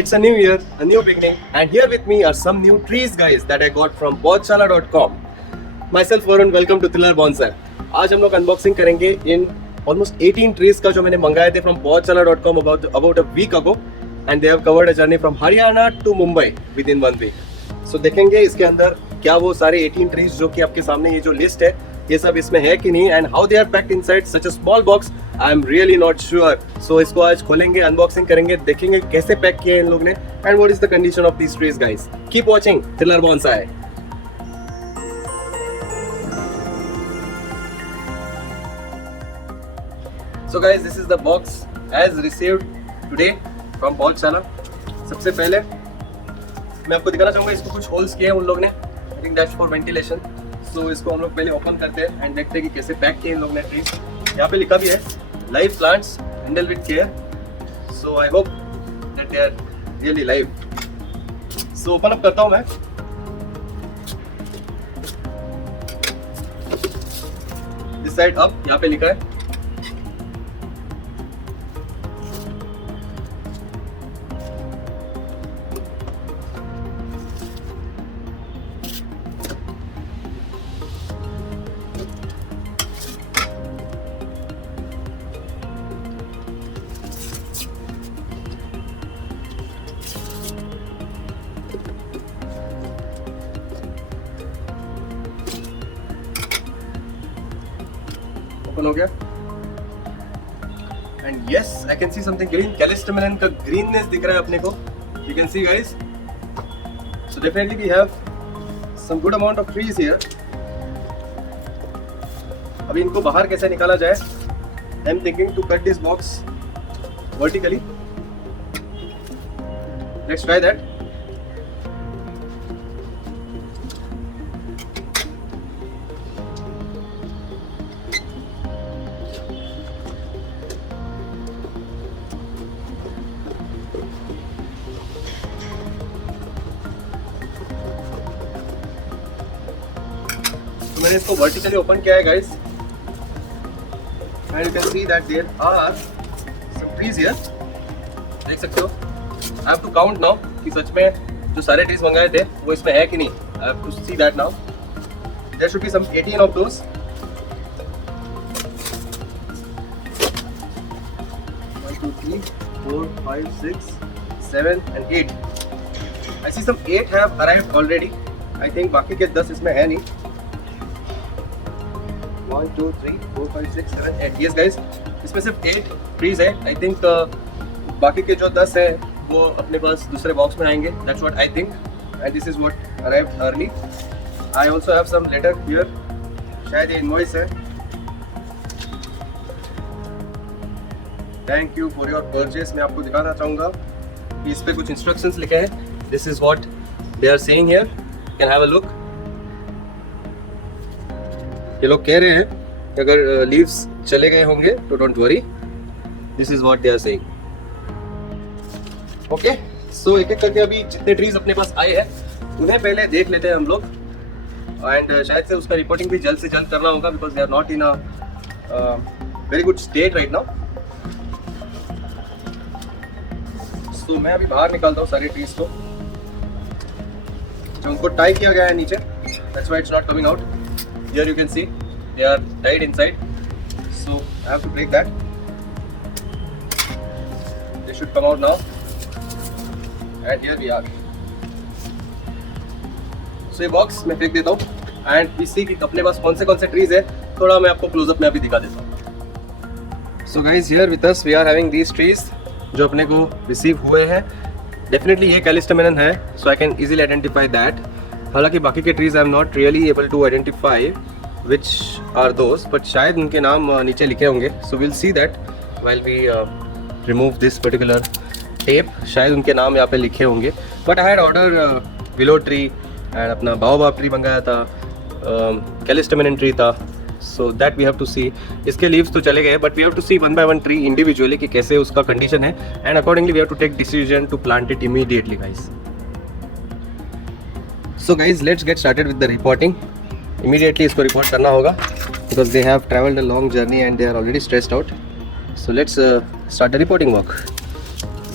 It's a new year, a new beginning, and here with me are some new trees, guys, that I got from podchala.com. Myself Varun, welcome to Thriller Bonsai. आज हम लोग अनबॉक्सिंग करेंगे इन almost 18 trees का जो मैंने मंगाए थे from podchala.com about a week ago, and they have covered a journey from Haryana to Mumbai within 1 week. So देखेंगे इसके अंदर क्या वो सारे 18 trees जो कि आपके सामने ये जो लिस्ट है ये सब इसमें है कि नहीं, and how they are packed inside such a small box. I am really not sure. So इसको आज खोलेंगे, अनबॉक्सिंग करेंगे, देखेंगे कैसे पैक किए हैं इन लोग ने and what is the condition of these trees, guys. Keep watching Thriller Bonsai. So guys, this is the box as received today from podchala. सबसे पहले मैं आपको दिखाना चाहूँगा, इसको कुछ होल्स किए हैं उन लोग ने. I think that's for ventilation. So इसको हम लोग पहले ओपन करते हैं एंड देखते हैं कि कैसे पैक किए इन लोग ने ट्रीज. यहाँ पे लिखा भी है live plants handle with care. So I hope that they are really live. So open up करता हूँ मैं. This side up, यहाँ पे लिखा है हो गया. And yes, I can see something green. Callistemon का ग्रीननेस दिख रहा है अपने को. You can see guys. So definitely we have some good amount of trees here. अभी इनको बाहर कैसे निकाला जाए. I am thinking to cut this box vertically. Let's try that. मैंने इसको वर्टिकली ओपन किया है guys, and you can see that there are some trees here. देख सकते हो. आई हैव टू काउंट नाउ कि सच में जो सारे ट्रीज मंगाए थे वो इसमें है कि नहीं. I have to see that now. There should be some 18 of those. 1 2 3 4 5 6 7 and 8. I see some 8 have arrived already. I think बाकी के 10 इसमें है नहीं. 1 2 3 4 5 6 7 8. यस गाइस, इसमें सिर्फ 8 ट्रीज है. आई थिंक बाकी के जो 10 है वो अपने पास दूसरे बॉक्स में आएंगे. That's what I think, and this is what arrived early. I also have some letter here. शायद ये इनवॉइस है. Thank you for your purchase. मैं आपको दिखाना चाहूँगा कि इस पे कुछ इंस्ट्रक्शंस लिखे हैं. This is what they are saying here. You can have a look. ये लोग कह रहे हैं कि अगर लीव्स चले गए होंगे तो don't worry. This is what they are saying. Okay, so एक एक करके अभी जितने ट्रीज अपने पास आए हैं उन्हें पहले देख लेते हैं हम लोग. एंड शायद से उसका रिपोर्टिंग भी जल्द से जल्द करना होगा because they are not in a very good state right now. So मैं अभी बाहर निकालता हूँ सारे ट्रीज को. जो उनको टाई किया गया है नीचे, that's why it's not coming out. Here you can see they are tied inside, so I have to break that. They should come out now, and here we are. So ये बॉक्स मैं फेंक देता हूँ एंड इसी की अपने पास कौन से ट्रीज है थोड़ा मैं आपको क्लोजअप में अभी दिखा देता हूँ. So guys, here with us we are having these trees जो अपने को रिसीव हुए हैं. डेफिनेटली ये कैलिस्टमेलन है, so I can easily identify that. हालांकि बाकी के trees I am not really able to identify which are those, but शायद उनके नाम नीचे लिखे होंगे. So will see that while we remove this particular tape. शायद उनके नाम यहाँ पे लिखे होंगे. But I had order willow tree and अपना बाओबाब ट्री मंगाया था, कैलिस्टमेलन ट्री था. So that we have to see. इसके लीव्स तो चले गए but we have to C 1 by 1 tree individually कि कैसे उसका कंडीशन है, and accordingly we have to take decision to plant it immediately guys. So guys, let's get started with the reporting. Immediately इसको report करना होगा because they have traveled a long journey and they are already stressed out. So let's start the reporting work.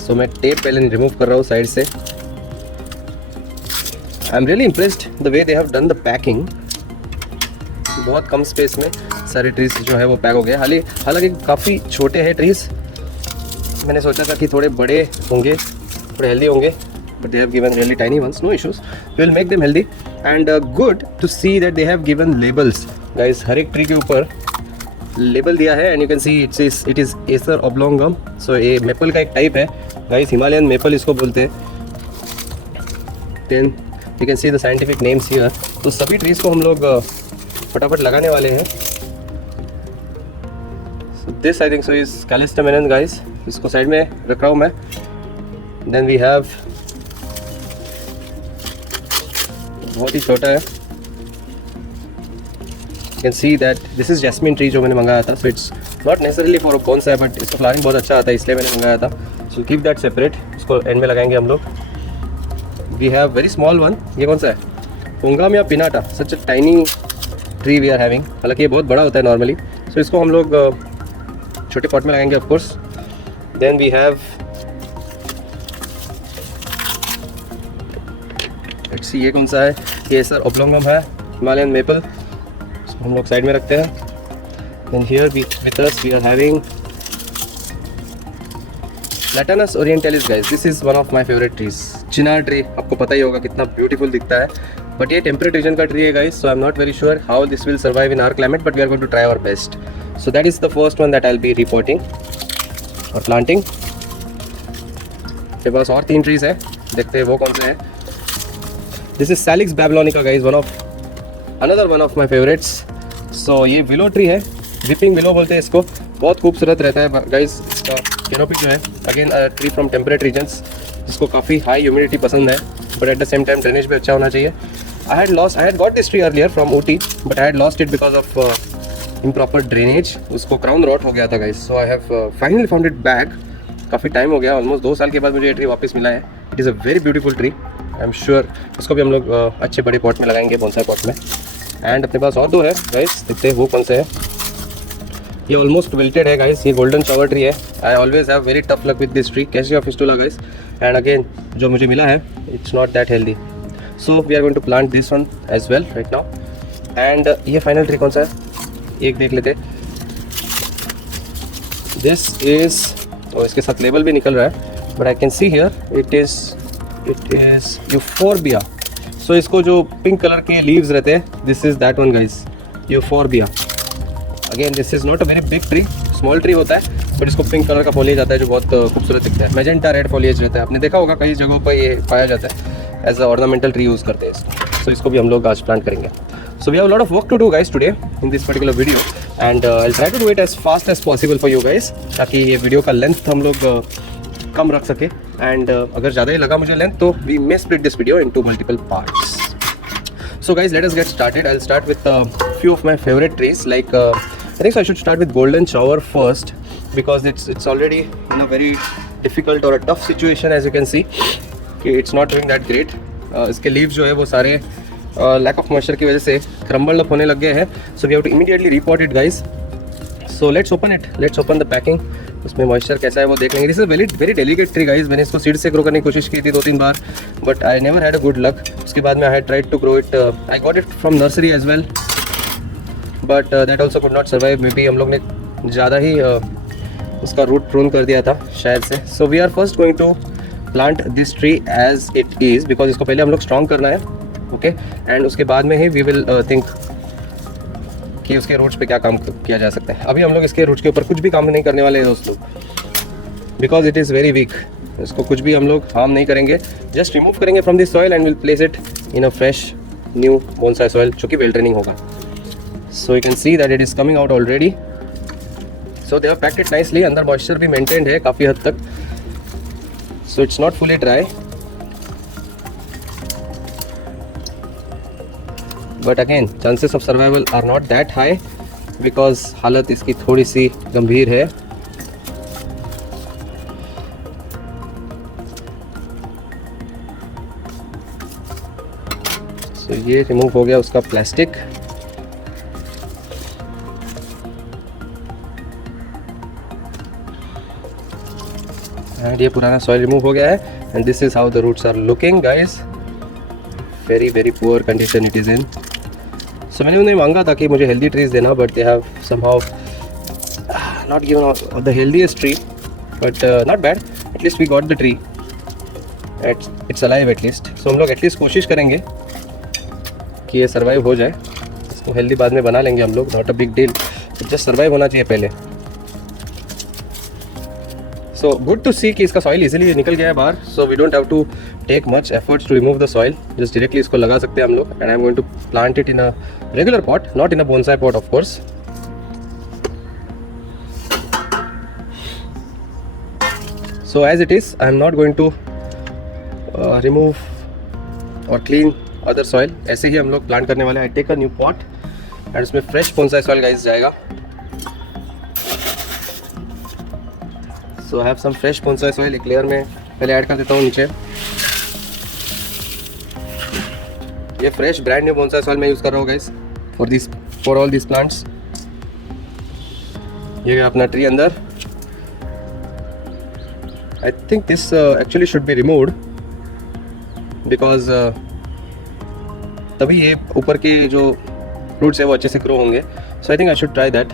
सो मैं टेप पहले रिमूव कर रहा हूँ साइड से। I am really impressed the way they have done the packing. बहुत कम स्पेस में सारे ट्रीज जो है वो पैक हो गए। हालांकि काफ़ी छोटे हैं ट्रीज, मैंने सोचा था कि थोड़े बड़े होंगे, थोड़े हेल्दी होंगे, but they have given really tiny ones, no issues, we will make them healthy and good to see that they have given labels guys। हर एक ट्री के ऊपर लेबल दिया है and you can see it is Acer oblongum। so ये मेपल का एक टाइप है guys, Himalayan maple इसको बोलते हैं। then you can see the scientific names here। तो सभी ट्रीज को हम लोग फटाफट लगाने वाले हैं। so this I think so is Callister menon guys, इसको साइड में रख रहा हूँ मैं। then we have बहुत ही छोटा है, you can see that this is jasmine tree जो मैंने मंगाया था। so it's not necessarily for a bonsai but इसका फ्लावरिंग बहुत अच्छा आता है इसलिए मैंने मंगाया था। so keep that separate, इसको एंड में लगाएंगे हम लोग। we have very small one, ये कौन सा है, पोंगम या piñata, such a tiny tree we are having। हालांकि ये बहुत बड़ा होता है नॉर्मली। so इसको हम लोग छोटे पॉट में लगाएंगे of course. then we have let's see ये कौन सा है, ये Acer oblongum है, हिमालयन मेपल। इसको हम लोग साइड में रखते हैं। then here with us we are having Platanus orientalis guys, this is one of my favorite trees। चिनार ट्री आपको पता ही होगा कितना ब्यूटीफुल दिखता है, बट ये टेम्परेट रीजन का ट्री है guys. So I am not very sure how this will survive in our climate, but we are going to try our best. So that is the first one that I will be reporting और planting. मेरे पास और 3 ट्रीज है, देखते हैं वो कौन से हैं। This is Salix babylonica guys, another one of my favorites। सो ये विलो ट्री है, विपिंग विलो बोलते हैं इसको, बहुत खूबसूरत रहता है गाइस। इसका कैनोपी जो है again tree from temperate regions, जिसको काफ़ी हाई ह्यूमिडिटी पसंद है, but at the same time drainage भी अच्छा होना चाहिए। I had got this tree earlier from Ooty, but I had lost it because of improper drainage। उसको क्राउन रॉट हो गया था guys. So I have finally found it back. काफ़ी टाइम हो गया, ऑलमोस्ट 2 साल के बाद मुझे ये ट्री वापस मिला है। It is a very beautiful tree, I am sure इसको भी हम लोग अच्छे बड़े पॉट में लगाएंगे, बोनसाई पॉट में। एंड अपने पास और 2 है गाइस, देखते हैं वो कौन से है। ये ऑलमोस्ट विल्टेड है गाइस, ये गोल्डन शावर ट्री है। I always have very tough luck with this tree, cassia fistula guys. And again जो मुझे मिला है it's not that healthy, so we are going to plant this one as well right now. And ये final tree कौन सा है, एक देख लेते। दिस इज, और इसके साथ लेबल भी निकल रहा है, but I can see here it is euphorbia. So इसको जो पिंक कलर के लीव्स रहते हैं, this is that one guys, euphorbia. Again this is not a very big tree, small tree होता है, बट इसको पिंक कलर का फॉलिएज आता है जो बहुत खूबसूरत दिखता है। मैजेंटा रेड फॉलिएज रहता है, आपने देखा होगा कई जगहों पर ये पाया जाता है, as a ornamental tree use करते हैं इसको। सो इसको भी हम लोग आज प्लांट करेंगे। So we have lot of work to do guys today in this particular video, and I will try to do it as fast as possible for you guys, ताकि ये वीडियो का लेंथ हम लोग कम रख सके। एंड अगर ज़्यादा ही लगा मुझे लेंथ, तो we may split this video into multiple parts. So guys, let us get started। I'll start with a few of my favorite trees, like I think so I should start with golden shower first, because it's already in a very difficult or a tough situation, as you can see कि it's not doing that great। इसके leaves जो है वो सारे lack of moisture की वजह से crumbled up होने लग गए हैं। So we have to immediately repot it guys। So let's open it, let's open the packing। उसमें मॉइस्चर कैसा है वो देख लेंगे। This is very delicate tree guys, मैंने इसको सीड से ग्रो करने की कोशिश की थी 2-3 बार, but I never had a good luck. उसके बाद में I had tried to grow it, I got it from nursery as well, but that also could not survive. Maybe हम लोग ने ज़्यादा ही उसका रूट प्रून कर दिया था शायद से। So we are first going to plant this tree as it is, because इसको पहले हम लोग स्ट्रॉन्ग करना है, ओके। एंड उसके बाद में ही वी विल थिंक कि उसके रूट्स पे क्या काम किया जा सकता है। अभी हम लोग इसके रूट्स के ऊपर कुछ भी काम नहीं करने वाले हैं दोस्तों, because it is very weak. इसको कुछ भी हम लोग हार्म नहीं करेंगे, जस्ट रिमूव करेंगे from this soil and will place it in a fresh new bonsai soil, जो कि वेल ड्रेनिंग होगा। So you can see that it is coming out already. So they have packed it nicely, अंदर मॉइस्चर भी मेंटेन्ड है काफ़ी हद तक, so it's not fully dry. But again chances of survival are not that high, because हालत इसकी थोड़ी सी गंभीर है। सो ये रिमूव हो गया उसका प्लास्टिक। एंड ये पुराना सॉइल रिमूव हो गया है and this is how the roots are looking guys, very very poor condition it is in. So मैंने उन्हें मांगा था कि मुझे हेल्दी ट्रीज देना, but they have somehow not given the healthiest tree, but not bad, at least we got the tree, it's alive at least. So हम लोग एटलीस्ट कोशिश करेंगे कि ये सर्वाइव हो जाए। इसको हेल्दी बाद में बना लेंगे हम लोग, not a big deal, just survive होना चाहिए पहले। सो गुड टू सी कि इसका सॉइल इजीली निकल गया है बाहर, so we don't have to take much efforts to remove the soil, just directly इसको लगा सकते हैं हम लोग। And I am going to plant it in a regular pot, not in a bonsai pot of course. So as it is I am not going to remove और clean other soil, ऐसे ही हम लोग plant करने वाले हैं। I take a new pot and उसमें fresh bonsai soil guys जाएगा। So I have some fresh bonsai soil, एक लेयर में पहले ऐड कर देता हूँ नीचे। ये fresh brand new bonsai soil मैं यूज़ कर रहा हूँ guys for all this plants. ये अपना ट्री अंदर, I think this actually should be removed because तभी ये ऊपर के जो रूट्स है वो अच्छे से ग्रो होंगे। So I think I should try that.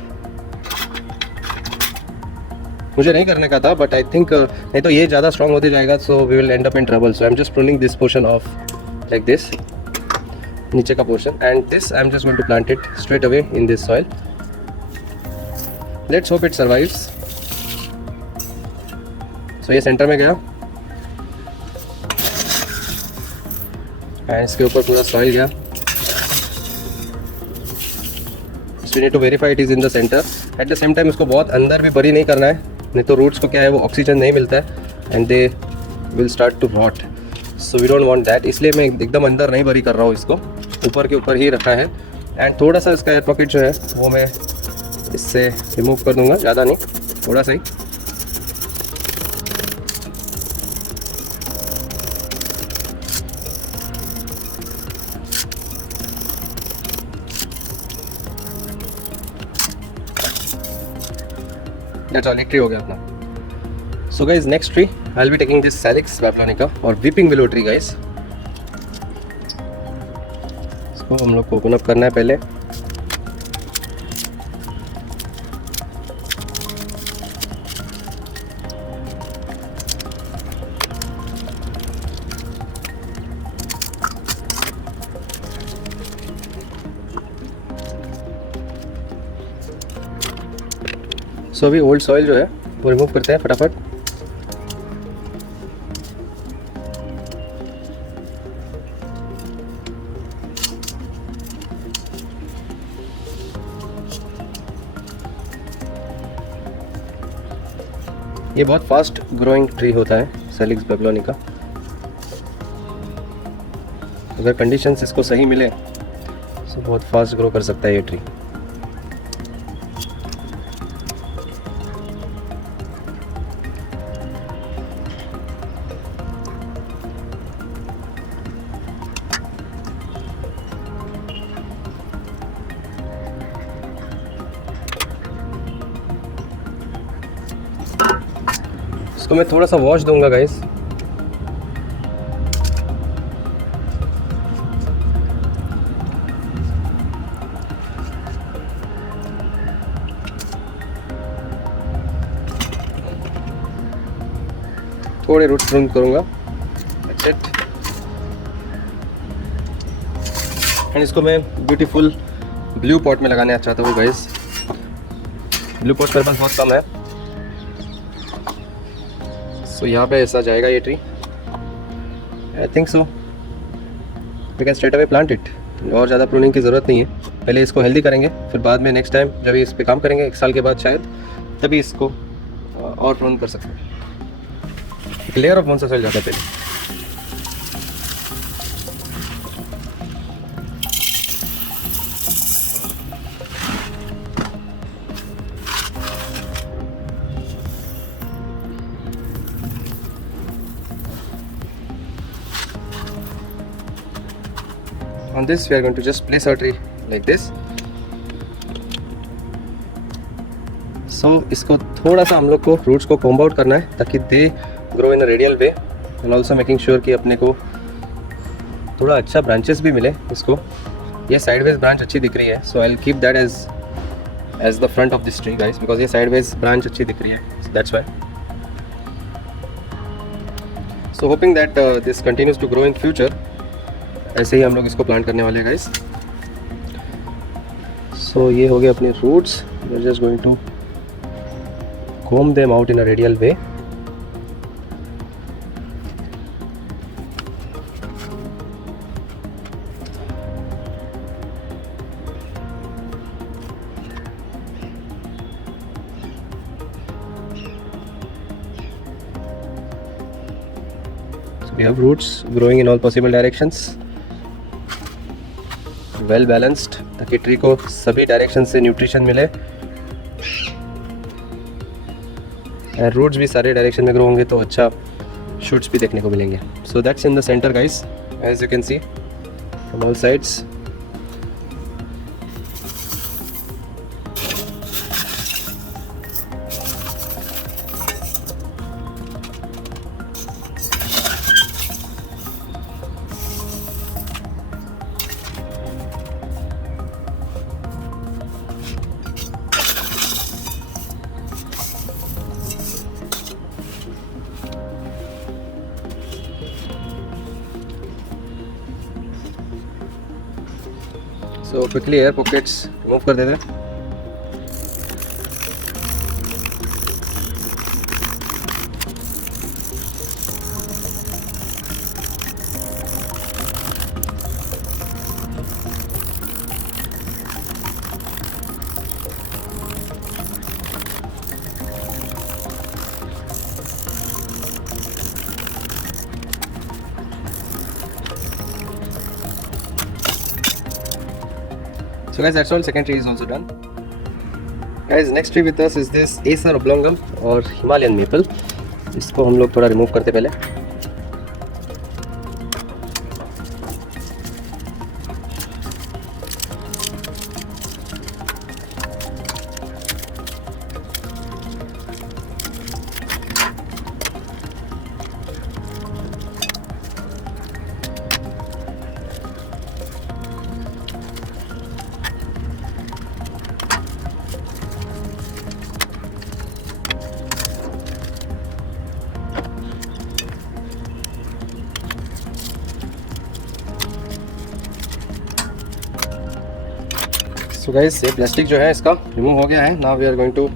मुझे नहीं करने का था, बट आई थिंक नहीं तो ये ज़्यादा स्ट्रॉन्ग होते जाएगा, so we will end up in trouble. So I am just pruning this portion off like this, नीचे का portion, and this I am just going to plant it straight away in this soil. Let's hope it survives. So ये centre में गया एंड इसके ऊपर पूरा सॉइल गया। So we need to verify it is in the center. At the same time इसको बहुत अंदर भी बरी नहीं करना है, नहीं तो रूट्स को क्या है वो ऑक्सीजन नहीं मिलता है and they will start to rot. So we don't want that, इसलिए मैं एकदम अंदर नहीं बरी कर रहा हूँ, इसको ऊपर के ऊपर ही रखा है। एंड थोड़ा सा इसका एयर पॉकेट जो है वो मैं इससे रिमूव कर दूँगा, ज़्यादा नहीं, थोड़ा सा ही। That's all, एक ट्री हो गया अपना। So guys, next tree I'll be taking this Salix babylonica और weeping willow tree guys। इसको हम लोग को ओपन अप करना है पहले। सो अभी ओल्ड सॉइल जो है वो रिमूव करते हैं फटाफट। ये बहुत फास्ट ग्रोइंग ट्री होता है सेलिक्स बेबलोनिका। अगर कंडीशंस इसको सही मिले तो बहुत फास्ट ग्रो कर सकता है ये ट्री। इसको मैं थोड़ा सा वॉश दूंगा गाइस। थोड़े रूट प्रून करूंगा, दैट्स इट। एंड इसको मैं ब्यूटीफुल ब्लू पॉट में लगाने चाहता हूँ गाइस। ब्लू पॉट मेरे पास बहुत कम है, सो यहाँ पे ऐसा जाएगा ये tree. I think so we can straight away plant it. और ज़्यादा प्रूनिंग की ज़रूरत नहीं है, पहले इसको हेल्दी करेंगे, फिर बाद में नेक्स्ट टाइम जब इस पे काम करेंगे 1 साल के बाद शायद, तभी इसको और प्रून कर सकते हैं। एक लेयर ऑफ बोनसाई सॉइल जाता है पहले। On this we are going to just place our tree like this. So इसको थोड़ा सा हम लोग को रूट्स को कॉम्ब आउट करना है ताकि they grow in a radial way and also making sure कि अपने को थोड़ा अच्छा ब्रांचेस भी मिले इसको। ये साइडवेज ब्रांच अच्छी दिख रही है, so I will keep that as the front of this tree guys, because ये साइडवेज ब्रांच अच्छी दिख रही है, that's why. So hoping that this continues to grow in future. ऐसे ही हम लोग इसको प्लांट करने वाले हैं गाइस। सो ये हो गए अपने roots, we are just going to comb them out in a radial way. So we have roots growing in all possible directions, well balanced, ताकि ट्री को सभी डायरेक्शन से न्यूट्रिशन मिले एंड रूट्स भी सारे डायरेक्शन में ग्रो होंगे तो अच्छा शूट्स भी देखने को मिलेंगे। So that's in the centre guys, as you can see from all sides. So quickly air pockets remove कर देते हैं। So guys, that's all. Second tree is also done. Guys, next tree with us is this Acer oblongum और Himalayan maple. इसको हम लोग थोड़ा रिमूव करते पहले। सो गाइस, ये प्लास्टिक जो है इसका रिमूव हो गया है। Now we are going to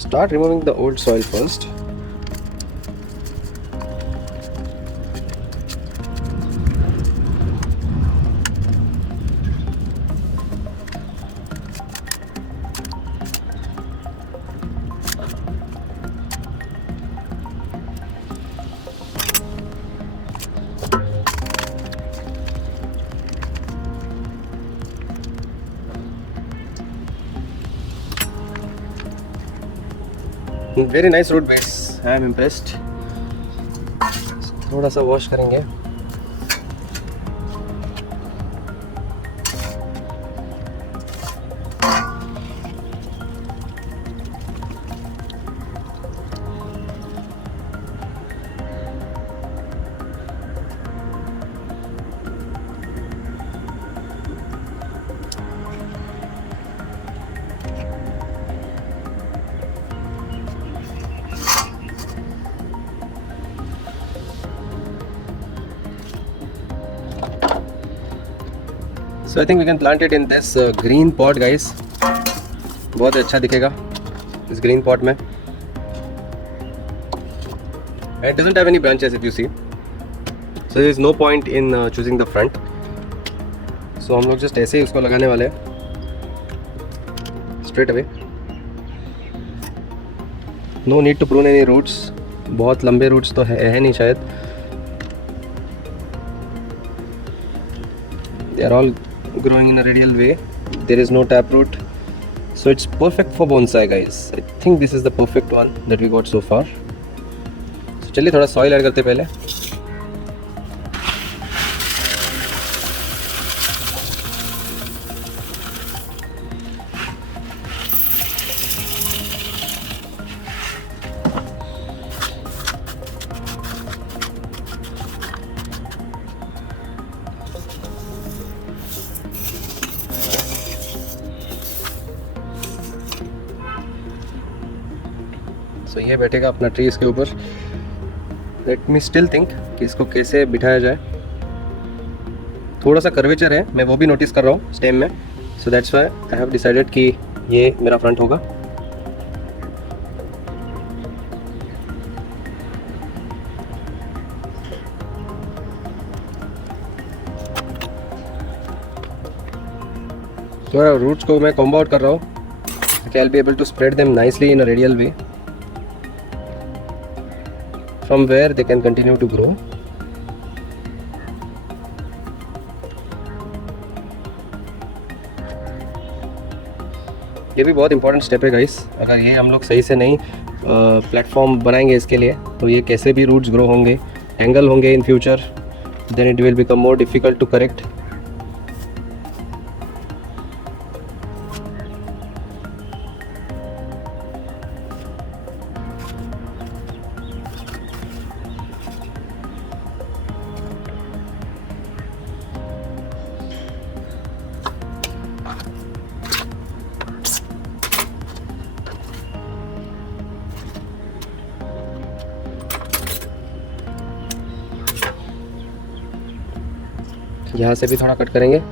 start removing the old soil first. Very nice root base, I am impressed. थोड़ा सा वॉश करेंगे। So I think we can plant it in this green pot guys, बहुत अच्छा दिखेगा इस green pot में। And it doesn't have any branches if you see, so there is no point in choosing the front. So हम लोग just ऐसे ही उसको लगाने वाले हैं straight away. No need to prune any roots, बहुत लंबे roots तो है नहीं शायद। They are all growing in a radial way. There is no taproot, so it's perfect for bonsai guys. I think this is the perfect one that we got so far. So चलिए थोड़ा soil add करते पहले। ये बैठेगा अपना ट्री इसके ऊपर। Let me still think कि इसको कैसे बिठाया जाए। थोड़ा सा कर्वेचर है, मैं वो भी नोटिस कर रहा हूँ स्टेम में। सो that's why I have decided कि ये मेरा फ्रंट होगा। थोड़ा रूट्स को मैं कॉम्बो आउट कर रहा हूँ, I will be able to spread them nicely in a radial way from where they can continue to grow. ये भी बहुत इंपॉर्टेंट स्टेप है गाइस। अगर ये हम लोग सही से नहीं प्लेटफॉर्म बनाएंगे इसके लिए, तो ये कैसे भी रूट्स ग्रो होंगे, एंगल होंगे in future, then it will become more difficult to correct. यहाँ से भी थोड़ा कट करेंगे।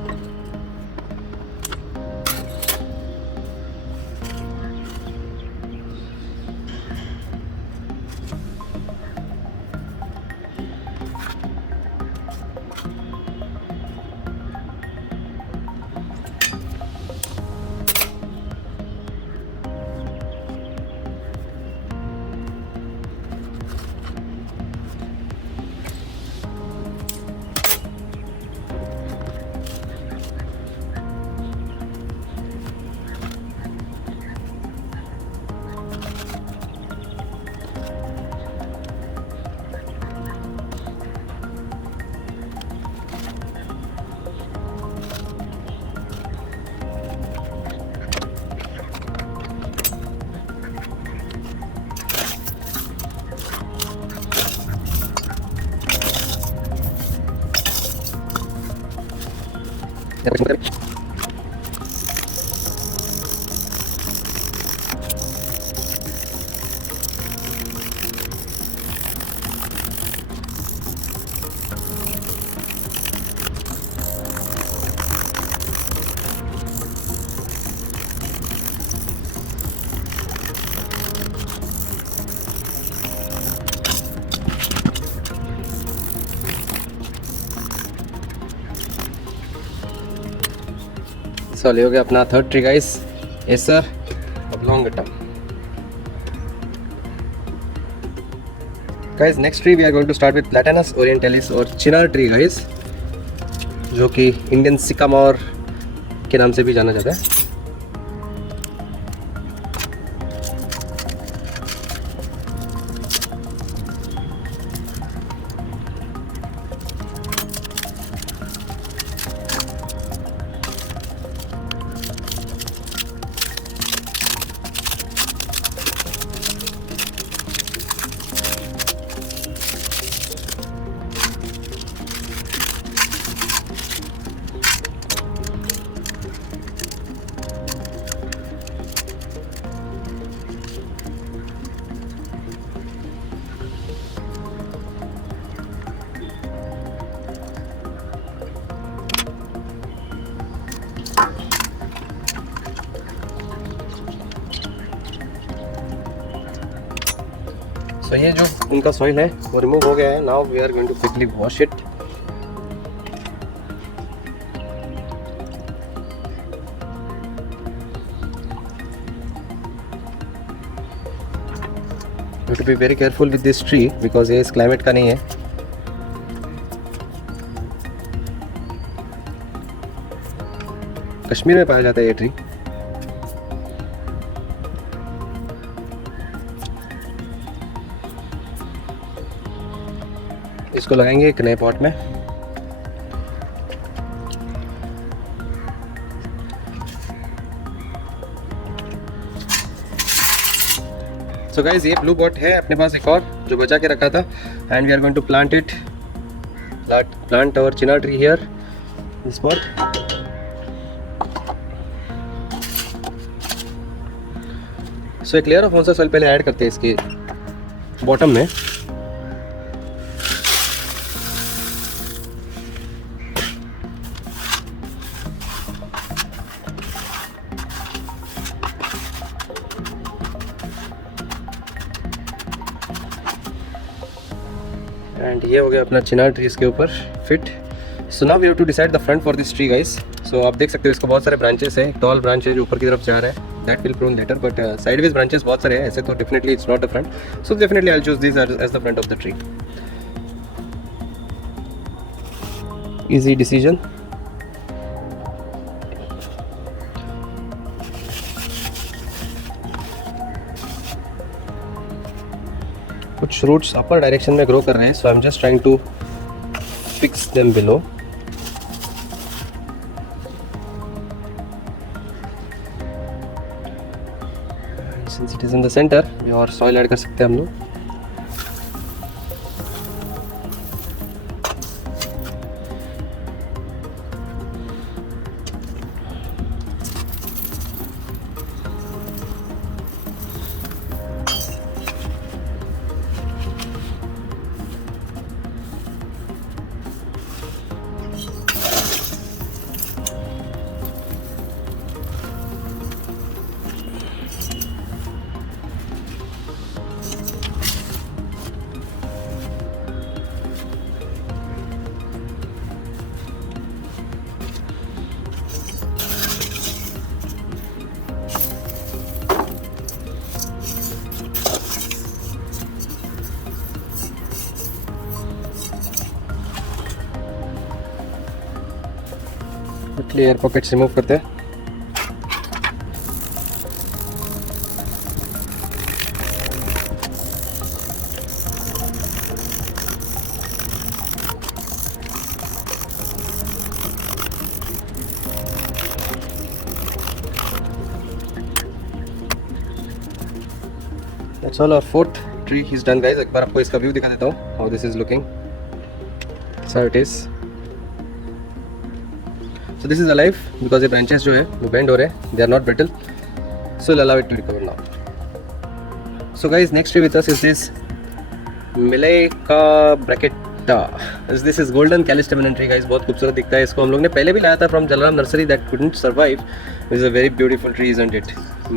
सो ले हो गया अपना third tree guys, Acer oblongata. Guys, next tree we are going to start with Platanus orientalis और चिनार ट्री गाइस, जो कि इंडियन सिकामोर के नाम से भी जाना जाता है। तो ये जो उनका सॉइल है वो रिमूव हो गया है। Now we are going to quickly wash it. You have to be very careful with this tree because ये इस क्लाइमेट का नहीं है। कश्मीर में पाया जाता है ये ट्री। इसको लगाएंगे एक नए पॉट में। सो गाइस, ये ब्लू पॉट है अपने पास एक और जो बचा के रखा था, and we are going to plant it, plant our chinar tree here this pot. So एक लेयर ऑफ मॉइस्चर सॉइल पहले ऐड करते हैं इसके बॉटम में। एंड ये हो गया अपना चिनार ट्री इसके ऊपर fit. So now we have to decide the front for this tree guys. So आप देख सकते हो इसको बहुत सारे ब्रांचेस है, टॉल ब्रांच है जो ऊपर की तरफ जा रहा है, that will prove later, but sideways branches बहुत सारे हैं ऐसे, तो definitely it's not the front, so definitely I will choose this as the front of the tree. Easy decision. कुछ रूट्स अपर डायरेक्शन में ग्रो कर रहे हैं, so I am just trying to fix them below. Since it is in the centre, ये और soil add कर सकते हैं हम लोग। एयर पॉकेट्स रिमूव करते हैं। That's all, our fourth tree is done guys। एक बार आपको इसका व्यू दिखा देता हूँ, how this is looking, so it is। So this is alive because the branches जो है वो bend हो रहे हैं, they are not brittle, so we'll allow it to recover now। So guys, next tree with us is this Mileca brachyta। This is golden callistaminum tree guys, बहुत खूबसूरत दिखता है। इसको हम लोग ने पहले भी लाया था from Jalaram nursery, that couldn't survive। This is a very beautiful tree, isn't it?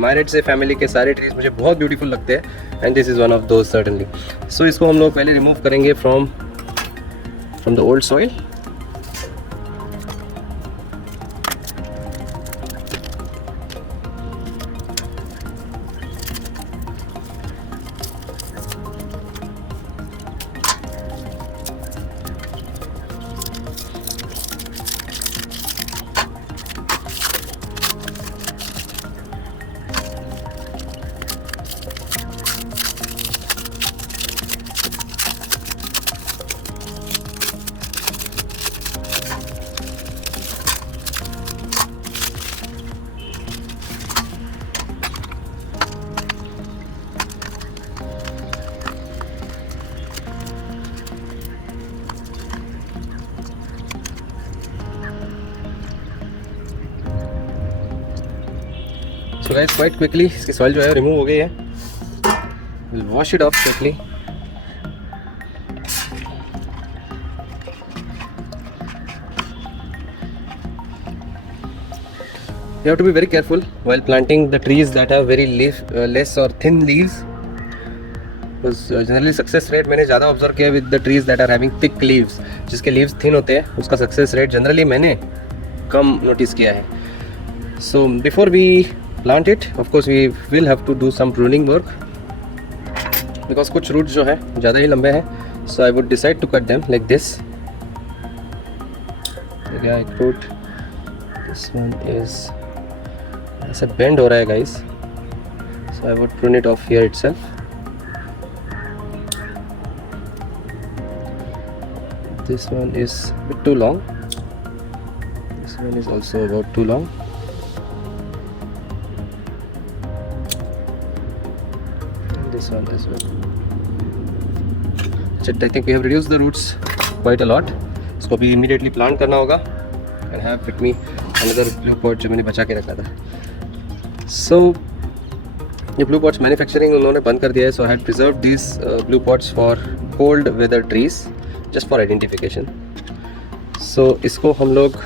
Myriad से फैमिली के सारे ट्रीज मुझे बहुत ब्यूटीफुल लगते हैं, and this is one of those certainly। So इसको हम लोग पहले रिमूव करेंगे from the old soil। So guys, quite quickly इसकी सॉइल जो है रिमूव हो गई है। We'll wash it off quickly। You have to be very careful while planting the trees that have very less or thin leaves, because generally success rate मैंने ज़्यादा ऑब्जर्व किया with the trees that are having thick leaves। जिसके leaves thin होते हैं उसका success rate generally मैंने कम नोटिस किया है। So before we plant it, of course we will have to do some pruning work because कुछ roots जो है ज़्यादा ही लंबे हैं, so I would decide to cut them like this। I put this one is ऐसे bend हो रहा है guys, so I would prune it off here itself। This one is a bit too long, this one is also about too long। This one as well। I think we have reduced the roots quite a lot। इसको भी immediately plant करना होगा and have with me another blue pot जो मैंने बचा के रखा था। So ये ब्लू पॉट्स मैन्युफैक्चरिंग उन्होंने बंद कर दिया है, so I had preserve this blue pots for cold weather trees just for identification. So इसको हम लोग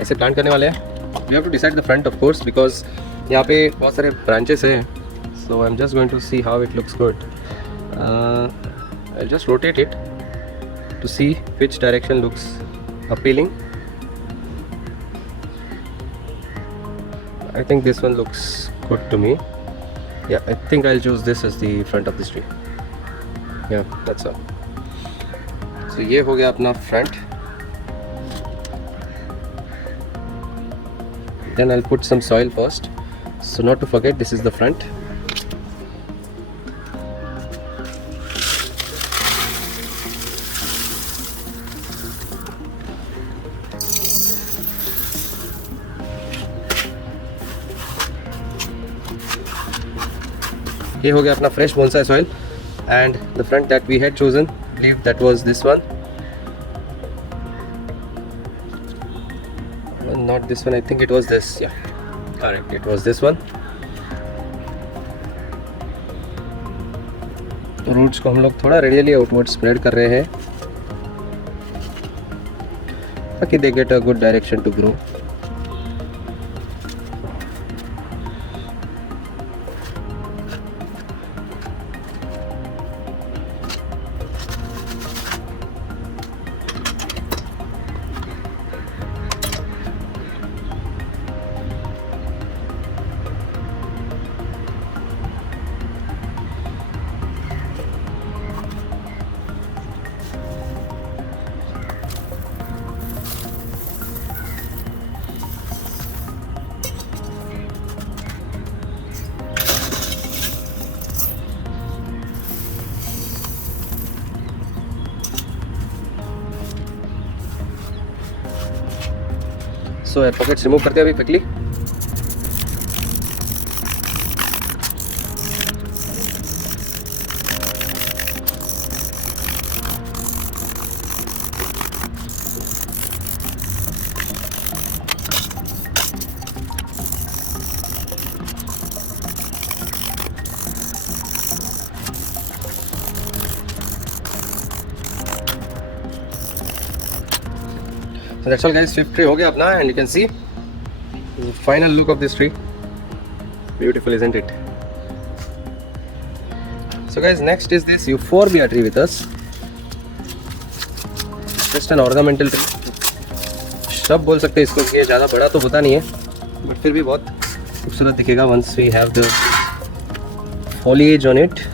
ऐसे प्लांट करने वाले हैं। We have to decide the front of course because यहाँ पे बहुत सारे ब्रांचेस हैं, so I am just going to see how it looks good. I just rotate it to see which direction looks appealing. I think this one looks good to me. Yeah, I think I'll choose this as the front of this tree. Yeah, that's all. So ये हो गया अपना front. Then I'll put some soil first. So not to forget, this is the front. ये हो गया अपना fresh bonsai soil and the front that we had chosen, believe that was this one, not this one, I think it was this, yeah correct, it was this one. तो roots को हम लोग थोड़ा radially outward spread कर रहे हैं ताकि they get a good direction to grow. So air pockets remove करते हैं अभी quickly. So that's all guys, fifth tree हो गया अपना and you can see the final look of this tree. Beautiful, isn't it? So guys, next is this euphorbia tree with us. Just an ornamental tree. shrub बोल सकते हैं इसको, ये ज़्यादा बड़ा तो होता नहीं है बट फिर भी बहुत खूबसूरत दिखेगा once we have the foliage on it.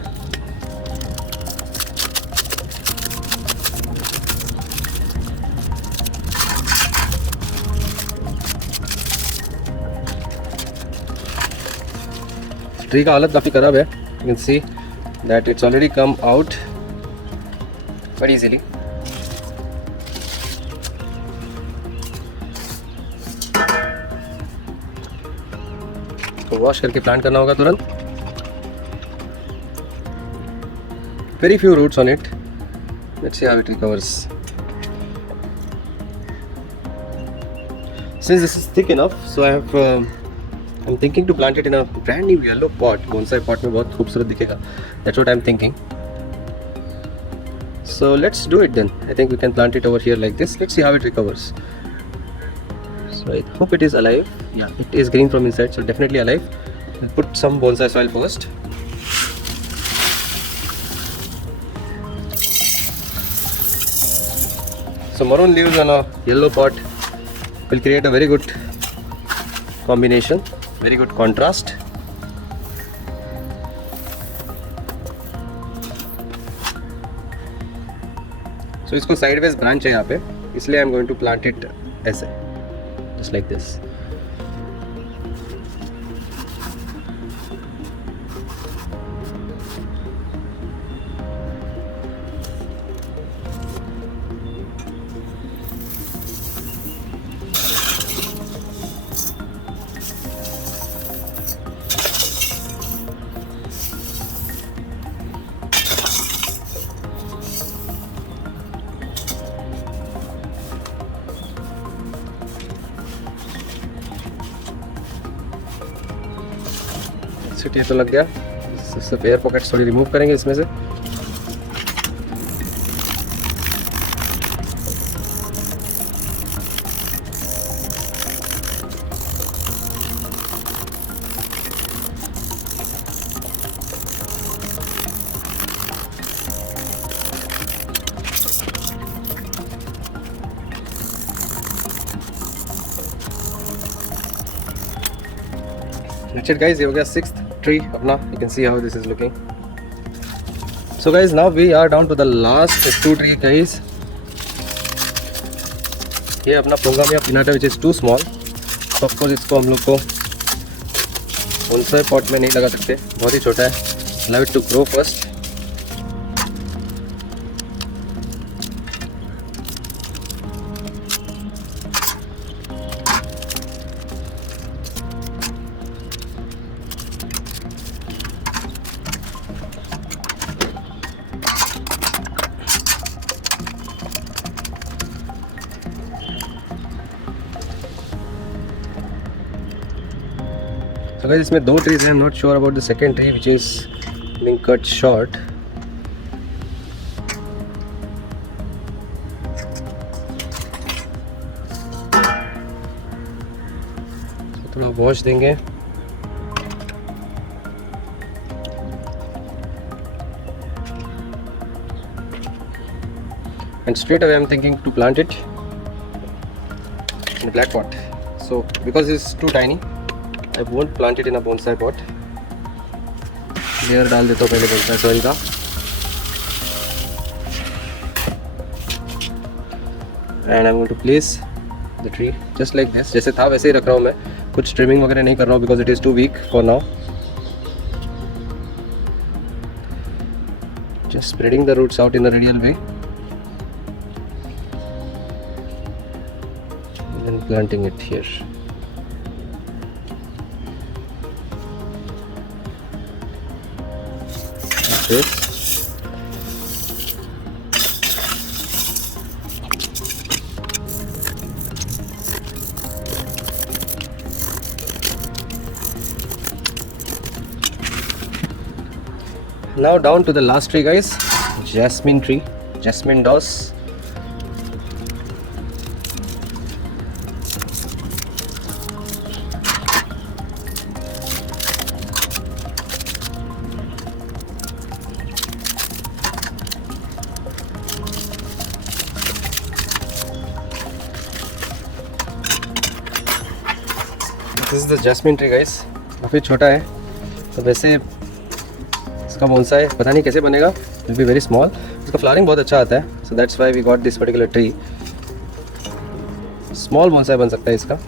Tree का हालत काफ़ी ख़राब है, you can see that it's already come out very easily. तो वॉश करके प्लांट करना होगा तुरंत। Very few roots on it, let's see how it recovers. Since this is thick enough, so I have I'm thinking to plant it in a brand new yellow pot. Bonsai pot में बहुत खूबसूरत दिखेगा. That's what I'm thinking. So let's do it then. I think we can plant it over here like this. Let's see how it recovers. So I hope it is alive. Yeah, it is green from inside, so definitely alive. I'll put some bonsai soil first. So maroon leaves on a yellow pot will create a very good combination. Very good contrast. So इसको sideways branch है यहाँ पे, इसलिए I am going to plant it ऐसे, just like this. It, ये तो लग गया। सिर्फ एयर पॉकेट्स थोड़ी रिमूव करेंगे इसमें से। That's it guys, ये हो गया 6th tree अपना। You can see how this is looking. So guys, now we are down to the last 2 tree guys. ये अपना Pongamia pinnata which is too small. So of course इसको हम लोग को bonsai pot में नहीं लगा सकते, बहुत ही छोटा है। Allow it to grow first. So guys, इसमें 2 trees हैं। I'm not sure about the second tree which is being cut short. So थोड़ा वॉश देंगे। And straight away I'm thinking to plant it in a black pot. So because it's too tiny, I won't plant it in a bonsai pot. Layer डाल देता हूँ पहले bonsai soil का। And I'm going to place the tree just like this. जैसे था वैसे ही रख रहा हूँ मैं, कुछ trimming वगैरह नहीं कर रहा हूँ because it is too weak for now. Just spreading the roots out in a radial way. And then planting it here. This. Now down to the last tree guys, jasmine tree, jasmine doss. This is the jasmine tree guys, काफ़ी छोटा है तो वैसे इसका बोनसाई पता नहीं कैसे बनेगा, विल बी वेरी स्मॉल। इसका फ्लावरिंग बहुत अच्छा आता है, so that's why we got this particular tree. Small bonsai बन सकता है इसका।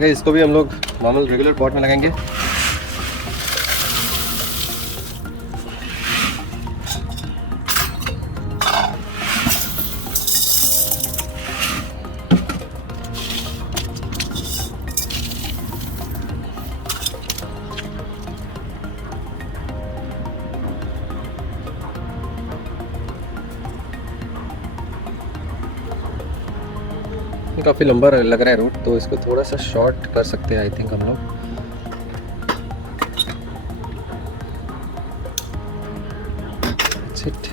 इसको भी हम लोग नॉर्मल रेगुलर पॉट में लगाएंगे। काफ़ी लंबा लग रहा है रूट, तो इसको थोड़ा सा शॉर्ट कर सकते हैं आई थिंक हम लोग। That's it.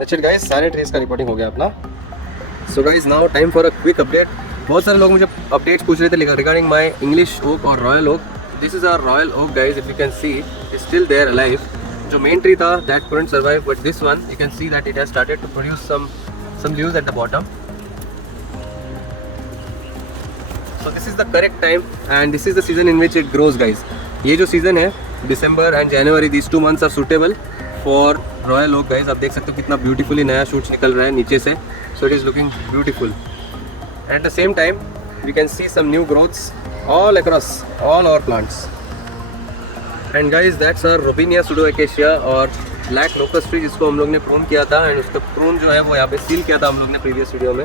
That's it guys, सारे ट्रीज का रिपोर्टिंग हो गया अपना। So guys now time for a quick update. बहुत सारे लोग मुझे अपडेट्स पूछ रहे थे रिगार्डिंग माय इंग्लिश ओक और royal oak. This is our royal oak guys, if you can see is still there alive. जो मेन ट्री था that couldn't survive, but this one you can see that it has started to produce some leaves at the bottom. So this is the correct time and this is the season in which it grows, guys. ये जो season है, December and January, these 2 months are suitable for Royal Oak, guys. आप देख सकते हो कितना beautifully नया shoots निकल रहा है नीचे से. So it is looking beautiful. At the same time, we can see some new growths all across all our plants. And guys, that's our Robinia pseudoacacia और ब्लैक लोकस ट्री जिसको हम लोग ने प्रून किया था एंड उसका प्रून जो है वो यहाँ पे सील किया था हम लोग ने प्रीवियस वीडियो में.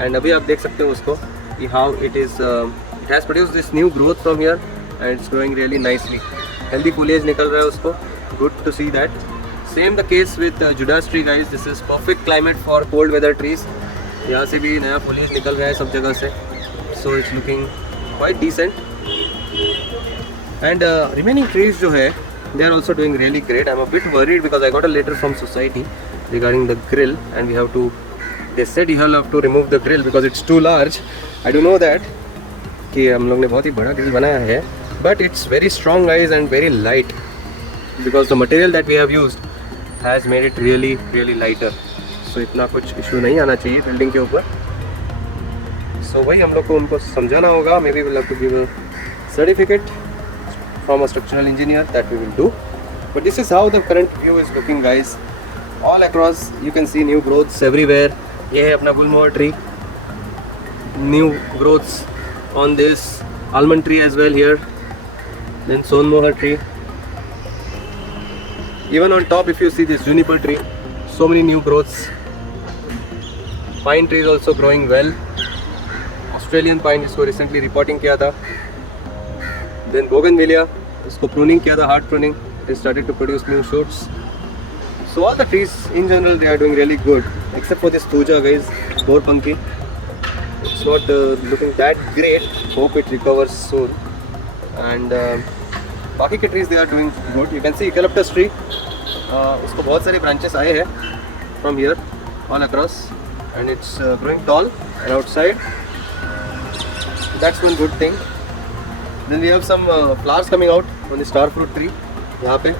एंड अभी आप देख सकते हो उसको कि how it has produced this new growth from here and it's growing really nicely. Healthy foliage निकल रहा है उसको. Good to see that. Same the case with Judas tree, guys. This is perfect climate for cold weather trees. यहाँ से भी नया फुलेज निकल रहा है सब जगह से. So it's looking quite decent. And remaining trees जो है, they are also doing really great. I'm a bit worried because I got a letter from society regarding the grill and they said you have to remove the grill because it's too large. I do know that कि हम लोग ने बहुत ही बड़ा grill बनाया है, but it's very strong, guys, and very light because the material that we have used has made it really really lighter. So इतना कुछ issue नहीं आना चाहिए building के ऊपर. So वही हम लोग को उनको समझाना होगा. Maybe we'll have to give a certificate from a structural engineer, that we will do. But this is how the current view is looking, guys. All across you can see new growths everywhere. ये है अपना गुलमोहर tree. New growths on this almond tree as well here. Then sonmohar tree. Even on top, if you see this juniper tree, so many new growths. Pine tree is also growing well. Australian pine जिसको recently reporting किया था. Then bougainvillea, इसको pruning किया था, hard pruning. It started to produce new shoots. So all the trees in general, they are doing really good, except for this thuja, guys, moorpanki. It's not looking that great. Hope it recovers soon. And बाकी के trees they are doing good. You can see eucalyptus tree. उसको बहुत सारे branches आए हैं from here all across, and it's growing tall and outside. That's one good thing. Then we have some flowers coming out on the star fruit tree यहाँ पे.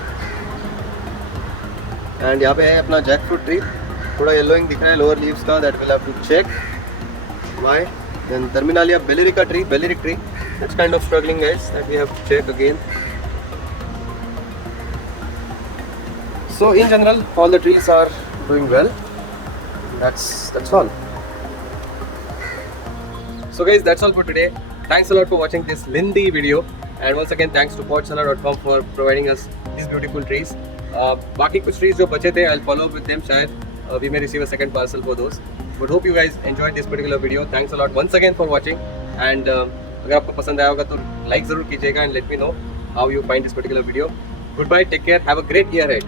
And यहाँ पे है अपना जैक फ्रूट ट्री. थोड़ा येलोइंग दिख रहा है लोअर लीव्स का. That we'll have to check why. Then Terminalia bellerica tree, belleric tree, that's kind of struggling, guys. That we have to check again. So in general, all the trees are doing well. That's all. So guys, that's all for today. Thanks a lot for watching this lengthy video, and once again thanks to potsalad.com for providing us these beautiful trees. बाकी कुछ trees जो बचे थे, I'll follow up with them. शायद we may receive a second parcel for those. But hope you guys enjoyed this particular video. Thanks a lot once again for watching. And अगर आपको पसंद आया होगा तो like ज़रूर कीजिएगा and let me know how you find this particular video. Goodbye, take care, have a great year ahead.